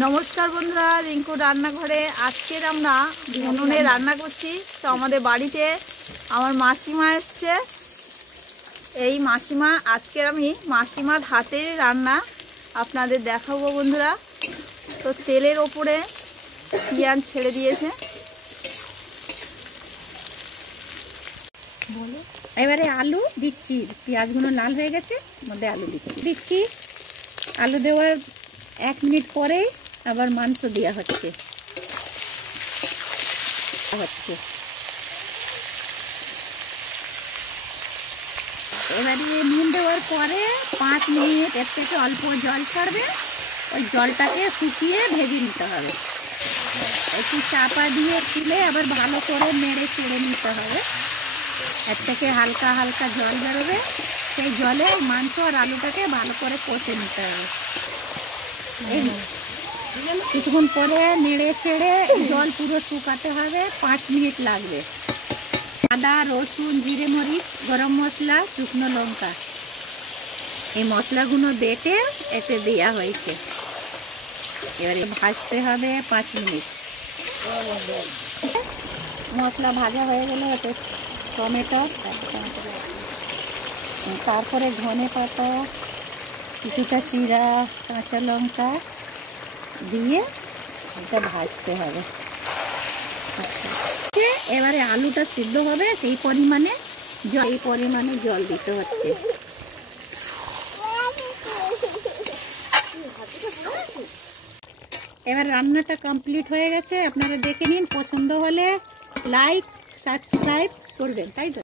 নমস্কার বন্ধুরা, রিঙ্কু রান্নাঘরে আজকের আমরা উনুনে রান্না করছি। তো আমাদের বাড়িতে আমার মাসিমা এসছে। এই মাসিমা আজকের আমি মাসিমার হাতের রান্না আপনাদের দেখাবো বন্ধুরা। তো তেলের ওপরে পেঁয়াজ ছেড়ে দিয়েছে। এবারে আলু দিচ্ছি, পেঁয়াজগুলো লাল হয়ে গেছে, মধ্যে আলু দিচ্ছি। আলু দেওয়ার 1 মিনিট পরেই আবার মাংস দেওয়া হচ্ছে। এবারে নুন দেওয়ার পরে 5 মিনিট এর থেকে অল্প জল ছাড়বে। ওই জলটাকে শুকিয়ে ভেজে নিতে হবে। একটু চাপা দিয়ে তুলে আবার ভালো করে নেড়ে চেড়ে নিতে হবে। এর থেকে হালকা হালকা জল বেরোবে, সেই জলে মাংস আর আলুটাকে ভালো করে কষে নিতে হবে। কিছুক্ষণ পরে নেড়ে ছেড়ে জল পুরো শুকাতে হবে, 5 মিনিট লাগবে। আদা, রসুন, জিরে, মরিচ, গরম মশলা, শুকনো লঙ্কা, এই মশলাগুলো বেটে এতে দেওয়া হয়েছে। এবারে ভাজতে হবে 5 মিনিট। মশলা ভাজা হয়ে গেলে এতে টমেটো, তারপরে ধনে পাতা, কিছুটা চিরা, কাঁচা লঙ্কা দিয়ে এটা ভাজতে হবে। এবারে আলুটা সিদ্ধ হবে, সেই পরিমাণে জল দিতে হচ্ছে। এবার রান্নাটা কমপ্লিট হয়ে গেছে। আপনারা দেখে নিন, পছন্দ হলে লাইক সাবস্ক্রাইব করবেন, তাই তো।